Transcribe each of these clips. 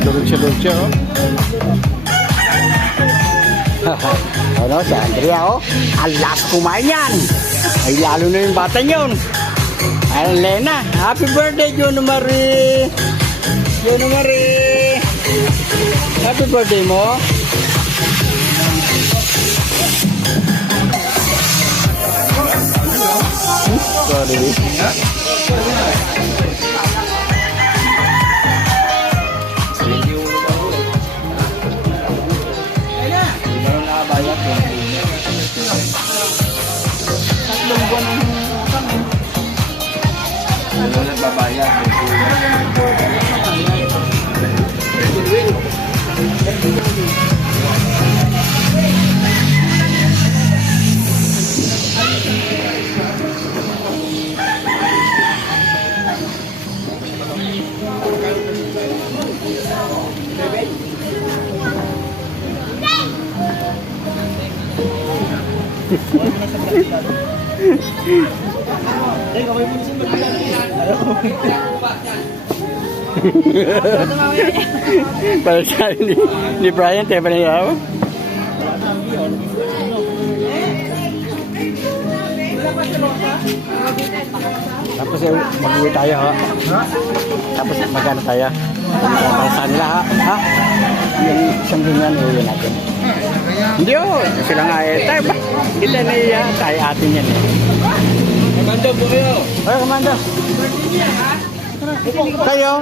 Lulutsi-lutsi, oh. Ano, si Andrea, oh. Ang last kumain yan. Ay, lalo na yung bata yun. Ay, Lena, happy birthday, Juno Marie. Juno Marie. Happy birthday mo. Sorry. Tatlong buwan ang kami. Ano na babayad? Para sa ni Brian, tayo pa na yaw. Tapos mag-uwi tayo, ha? Tapos magano tayo? Para sa nila, ha? Yung isang ganyan, uwi natin. Hindi, oh. Sila nga, tayo ba? Hindi tayo naiya. Tayo atin yan, eh. Komando po kayo. Ay, komando. Kayo.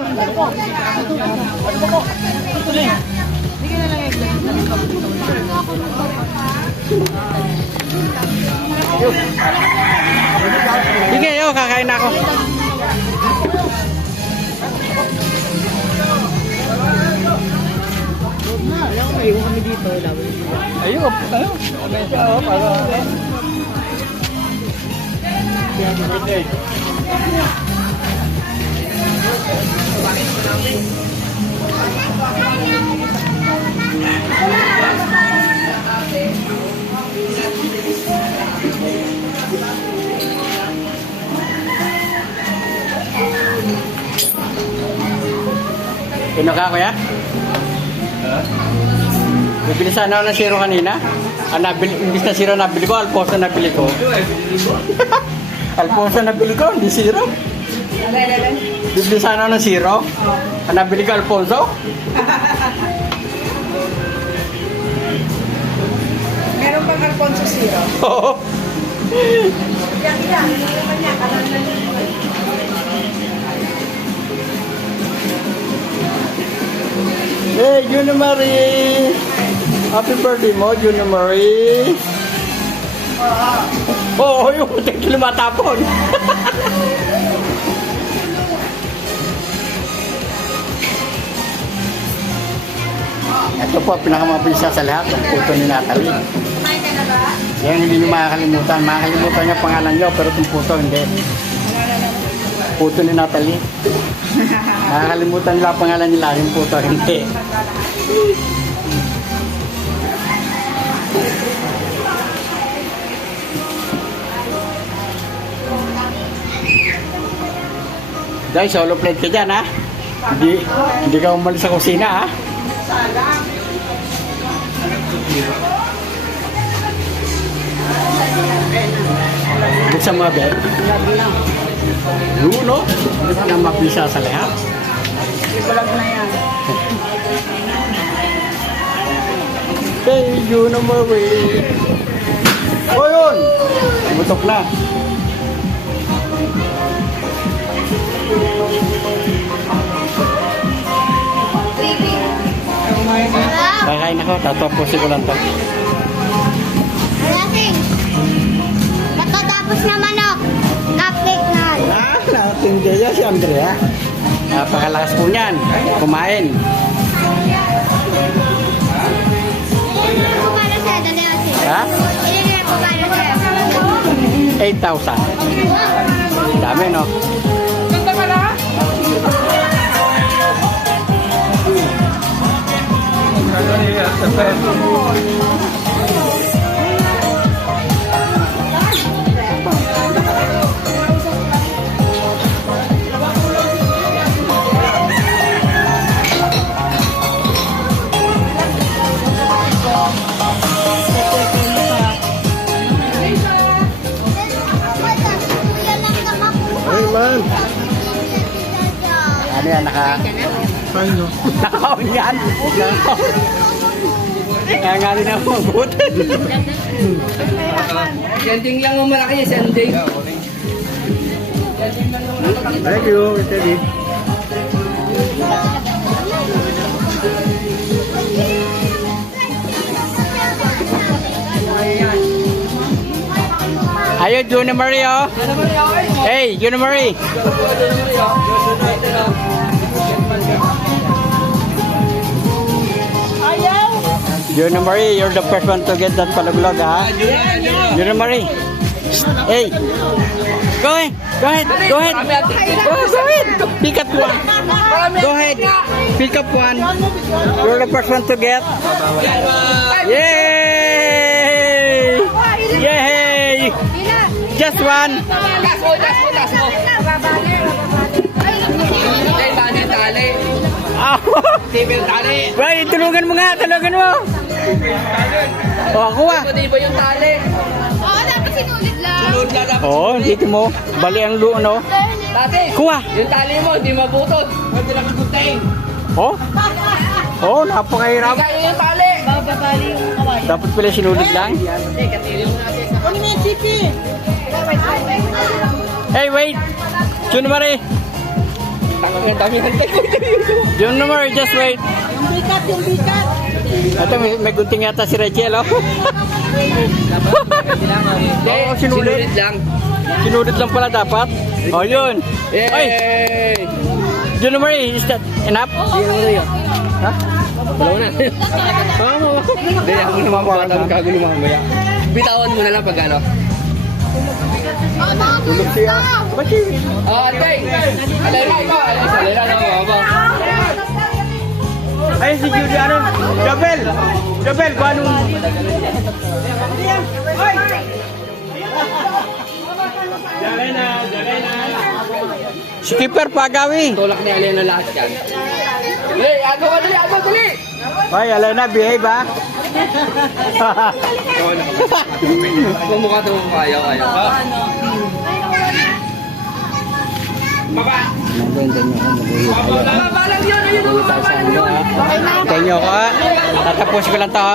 Sige, yo, kakain ako. Ayun kami dito. Ayun, para. Pino ka, kuya? Bibili sana ako ng zero kanina. Imbis na zero nabili ko, Alfonso nabili ko. Alfonso nabili ko, hindi zero. Bibili sana ako ng zero. Nabili ko, Alfonso. Meron bang Alfonso Zero? Oo. Hey, Juno Marie! Happy birthday mo, Juno Marie! Oo, yung putik lumatapon! Ito po, pinakamapisa sa lahat, ang puto ni Natalie. Yan, hindi nyo makakalimutan. Makakalimutan niya pangalan nyo, pero itong puto, hindi. Puto ni Natalie. Nakakalimutan nila pangalan nila, yung puto, hindi. Guys, solo plate ka dyan, ha? Hindi ka umalis sa kusina, ha? Buksan mo, Ben. Yun, no? Hindi pa na mapisa sa lahat. Ibalag na yan. Hey, Juno Marie. O, yun! Butok na. Kakain ako, tatapusin ko lang to. Lasing! Matatapos na manok! Cupcake na! Natin dyan si Andrea. Napakalakas po niyan. Kumain. Ilan po para sa'yo, Dali Lasing? Ha? Ilan po para sa'yo? 8,000. Dami, no? Ganda ka na? Ano yan, nakaon yan. Kaya nga rin ako mabutin. Sending lang ang malaki niya, sending. Thank you, Teddy. Ayo, Juna Marie, oh. Hey, Juna Marie. Juna Marie, you're the first one to get that palaglog, ha? Juna Marie. Hey. Go ahead. Go ahead. Go ahead. Go ahead. Pick up one. Go ahead. Pick up one. You're the first one to get. Yay! Yay! Just one. Tali. Ah, Tibel tali. Bay, tulungan mo nga. Tulungan mo. O, ako ah. Pwede ba yung tali? Oo, dapat sinulit lang. Sunod na dapat. Oo, dito mo. Bali ang luon, no? Dati, Kuha. yung tali mo, hindi mabutod. Pwede lang ipuntahin. Oh? Oh, napakahirap. Kaya yung tali. Bababali yung kaway. Dapat pala sinulit lang. Ano mo yung chipi? Hey, wait. Jun Marie. Ang dami ng tayo. Jun Marie, just wait. Yung bikat, yung bikat. Ito, may gunting yata si Rachel, oh. Oo, sinulit. lang. Sinulit lang pala dapat. Oh, yun. Ay, Yay! Jun Marie, is that enough? Ha? Wala na. Hindi, ako naman patang kagulo mamaya. Bitawan mo na lang pag ano. Tulog siya. Ba't siya? Oh, Antay! Alera, ikaw! Alera na ako, ba? Ay, si Judy, ano? Jabel! Jabel, kung anong... Si Keeper, pagawi. Tulak ni Alena lahat yan. Hey, agaw ka dali! Agaw dali! Ay, Alena, behave, ha? Pumukha ito mo ayaw. Baba! Baba lang yun! Ayun o! Baba lang yun! Hintayin nyo ako, ha? Tatapos ko lang to, ha?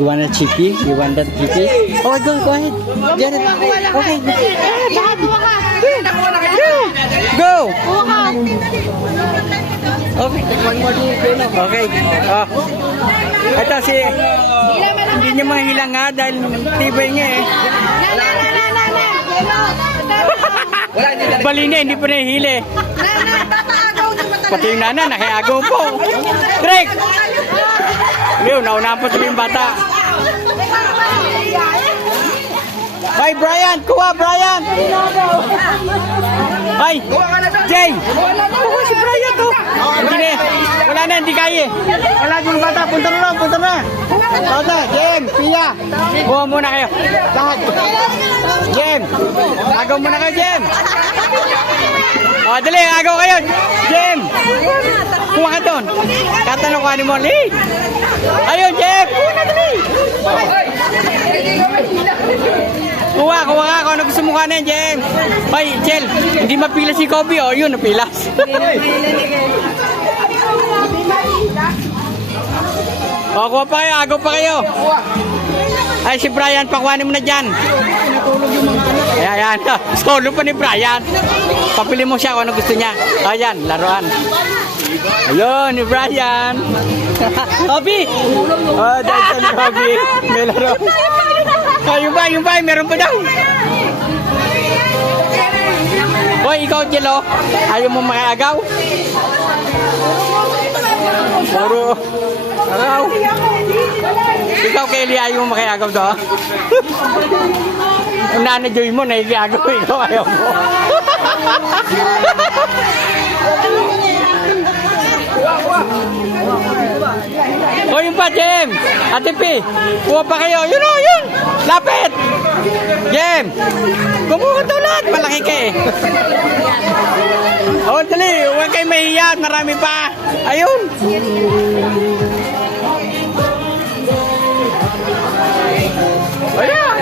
You want a chippy? You want that chippy? Oh, go ahead. Get it. Okay. Go! Okay. Okay. Oh. Ito si... Hindi niya mahilang nga dahil tibay niya eh. Wala, hindi na. Bali niya, hindi pa nahihili. Pati yung nana, nakiagaw po. Drake! Leo, naunahan pa sila yung bata. Ay, Brian! Kuha, Brian! Ay! Jay! Kuha si Brian to! Hindi na, wala na, hindi kaya. Wala yung bata, punta na lang, punta na. Bata, Jem, Pia. Kuha muna kayo. Lahat. Jem! Agaw muna kayo, Jem! O, dali, agaw kayo! Jem! Kuha ka doon. Katanong ko mo, Lee! Ayun, Jem! Kuha na, dali! Kuha ka kung ano gusto mo kanin, Jem. Ay, Chel, hindi mapila si Kobe, oh, yun, napilas. O, kuha pa kayo, agaw pa kayo. Ay, si Brian, pakuhanin mo na dyan. Ayan, solo pa ni Brian. Papili mo siya kung ano gusto niya. Ayan, laruan. Ayun, ni Brian. Hobby! Oh, dahil sa ni Hobby. May laro. Oh, yung ba, meron pa daw. Hoy, ikaw, Jelo. Ayaw mo makiagaw? Puro. Agaw. Ikaw, Kelly, ayaw mo makiagaw daw. Ang nanay mo, naikiagaw. Ikaw, ayaw mo. O, yung pa, Jem. Ate P, kuha pa kayo. Yun o, yun. Lapit. Jem. Kumuha ito lahat. Malaki ka eh. O, dali. Huwag kayo nahihiya, marami pa. Ayun. Ayan.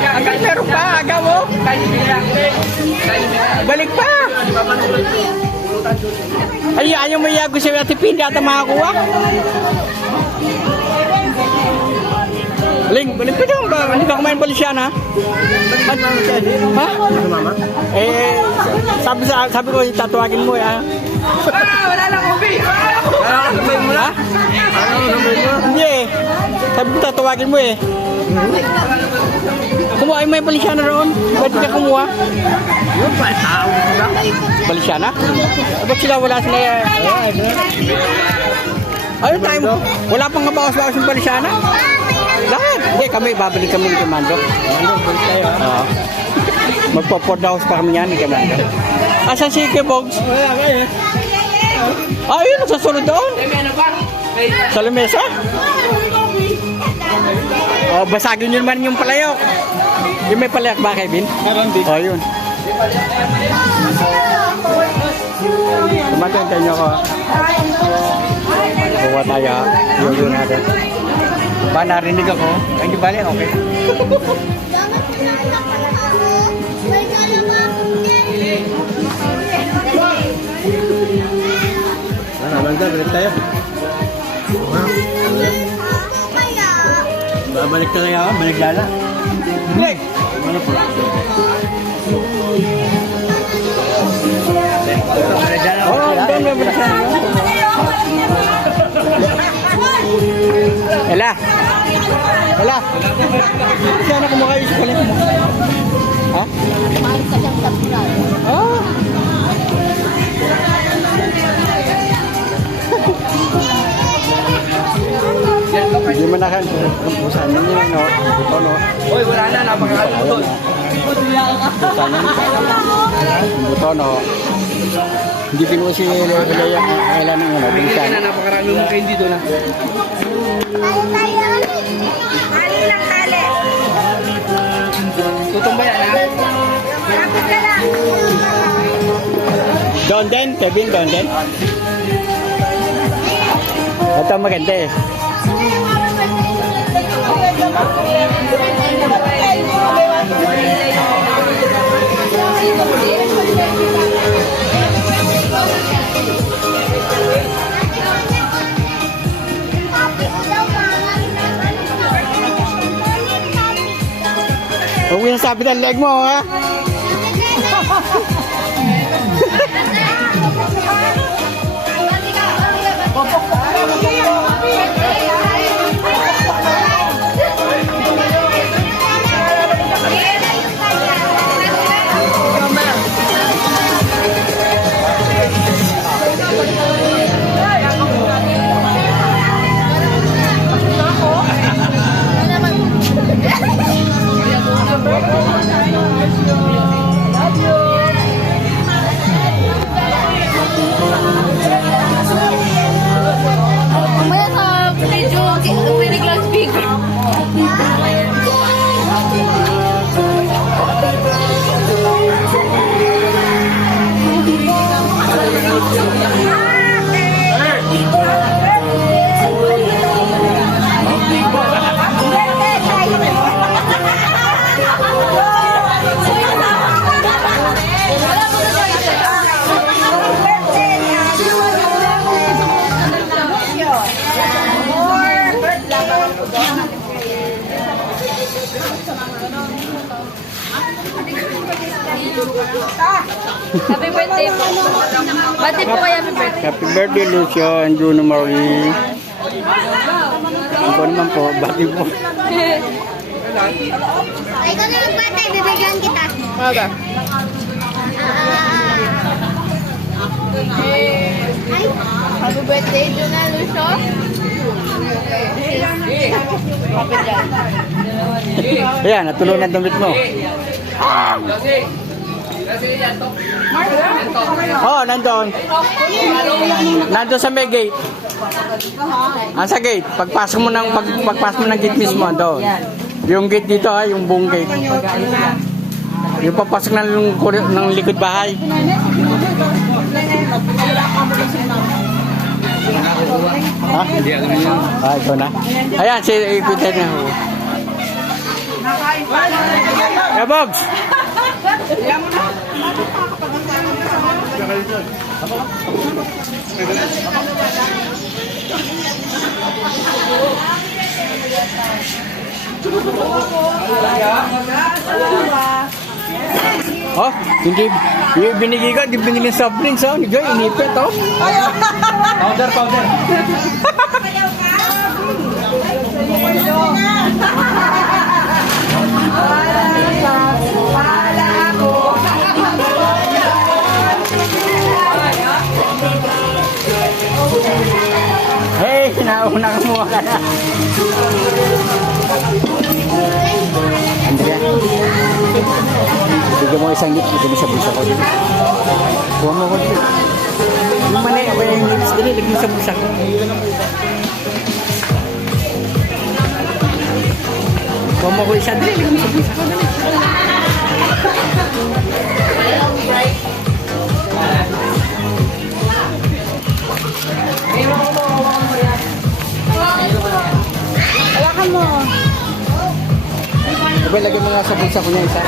Hanggang meron pa, agaw mo. Balik pa. Ay, ayaw mo iyago si Ate Pin, di ata makakuha. Balik pa dyan ba? Hindi ka kumain Polisiana? Ha? Eh, sabi ko, tatuwagin mo ha? Wala lang ubi. Ha? Hindi eh. Sabi ko, tatuwagin mo eh. Kumuha mo yung Polisiana roon? Pwede ka kumuha? Polisiana? Ba't sila wala sila? Ayun tayo. Wala pang kabawas-bawas yung Polisiana? Lahat. Hindi, kami, babalik kami ni Commander. Balik tayo. Oo. Magpo-4 pa kami yan ni Commander. Asan si Kebogs? Wala ka eh. Ayun, nagsasunod doon. Sa lamesa? Oh, basagin nyo naman yung palayok. Yung may palayok ba, Kevin? Meron din. Oh, yun. Tumatay nyo ako. Kuha tayo. Yun natin. Ba, narinig ako? Ay, di bali, okay. Banda, balik tayo. Babalik ka kaya ako, balik lala. Balik! Ano po? Oo, doon may balik na. Ela! Ela! Sana kumukha yung sikalit mo. Ha? Oh! Hindi mo na kan. Pusan na nila, no? Ito, no? Uy, wala na. Napakakalimutan. Pusan na nila. Ito, no? Hindi pinusi nila yung kailan ng ano. Bigyan ka na. Napakarami mo kayo dito na. Hali lang hali. Tutumbayan, ha? Kapit ka lang. Doon din, Kevin, doon din. Ito maganda eh. Huwag mo sasabi ng leg mo, ha? Mamaya sa video, pwede glass speaker. Happy birthday po. Bati po kayo, happy birthday. Happy birthday, Lucio and Bruno Marie. Ako naman po, bati po. Ay, ikaw na magbatay, bibigyan kita. Maga. Ay, Happy birthday, Juna Lucio. Kapit dyan. Ayan, natuloy na damit mo. Oh, nandun. Nandun sa may gate. Sa gate. Pagpasok mo ng gate mismo, doon. Yung gate dito ha, yung buong gate. Yung papasok ng likod bahay. Ha? Hindi alam niya. Ah, ito na. Ayan, si Peter na ho. Yeah, Bogs! Oh, hindi binigay ka, di binigay ng soft drinks, oh. Nigay, inipit, oh. Powder, powder. Hey, nauna kumuha ka na. Andrea, bigyan mo isang lips, bigyan mo sa bulsa ko. Kuha mo ko dito. Yung manay, abay yung lips dito, bigyan mo sa bulsa ko. Kuha mo ko isa dito, bigyan mo sa bulsa ko. Hawakan mo. Abay, lagyan mo nga sa bulsa ko niya isa.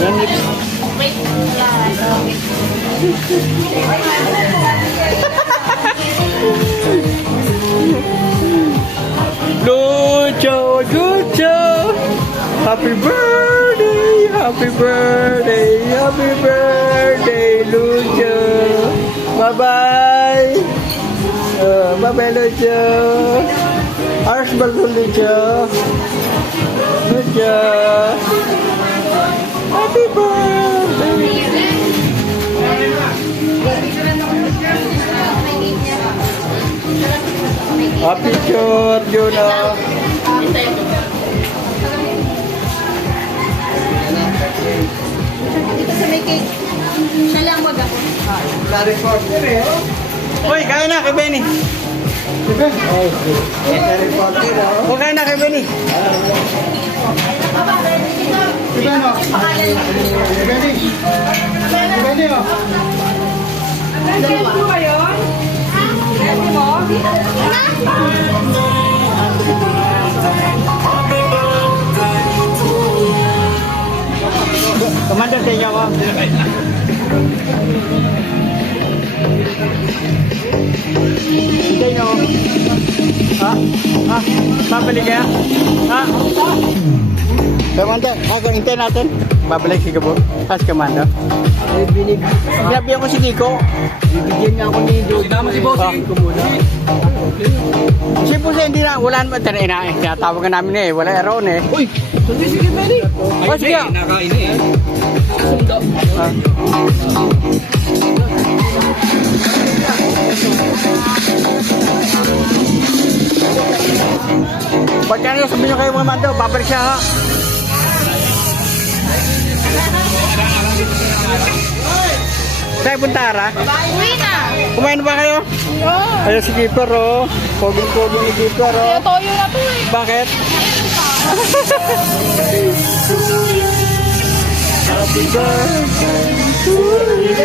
Yung lips. Lucho, Lucho! Happy birthday, happy birthday, happy birthday, Lucho! Bye-bye! Bye-bye, Lucho! Ars balu Lucho! Lucho! Happy birthday! Happy shot, Juno! Dito sa may cake. Siya lang wag ako. Na-reporter eh, oh. Uy, kaya na kay Benny. Ay, na-reporter, oh. Kaya na kay Benny. Diba, no? Benny. Benny, oh. Nag-selfie ba yun? Selfie mo? Commander, sa inyo ako. Hintay nyo. Ha? Ha? Babalik kaya? Ha? Commander, ako hintay natin. Babalik si Gabo. As Commander. Sinabi ako si Kiko. Bibigyan niya ako ni Joe. Sinama si Bossing. Si Bossing hindi na. Wala naman. Tinatawagan namin eh. Wala eron eh. Uy! Sige, Benny. Oh, sige. Nakain eh. Sundo. Pagka nyo sabihin nyo kayo mga mando, babalik siya ha. Sa'yo puntara? Uwi na. Kumain ba kayo? Oo. Ayun si Keeper oh. Poging-poging ni Keeper oh. Toyo na to eh. Bakit? Happy birthday to you.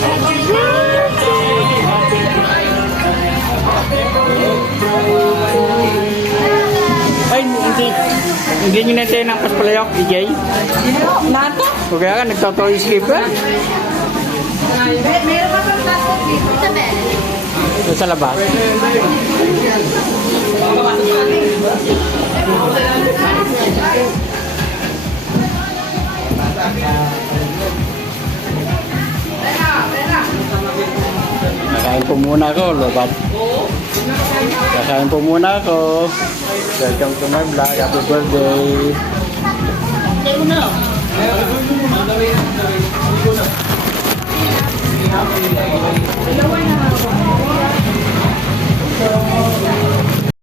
Happy birthday. Ay, hindi nyo natin ang paspalayok, DJ. Nata? O kaya ka, nagtotoy si Keeper. Meron ka pang plastic dito. Sa bed. Doon sa labas. Kakain po muna ako, lobat. Kakain po muna ako. Welcome to my vlog. Happy birthday. Dalawa na ako.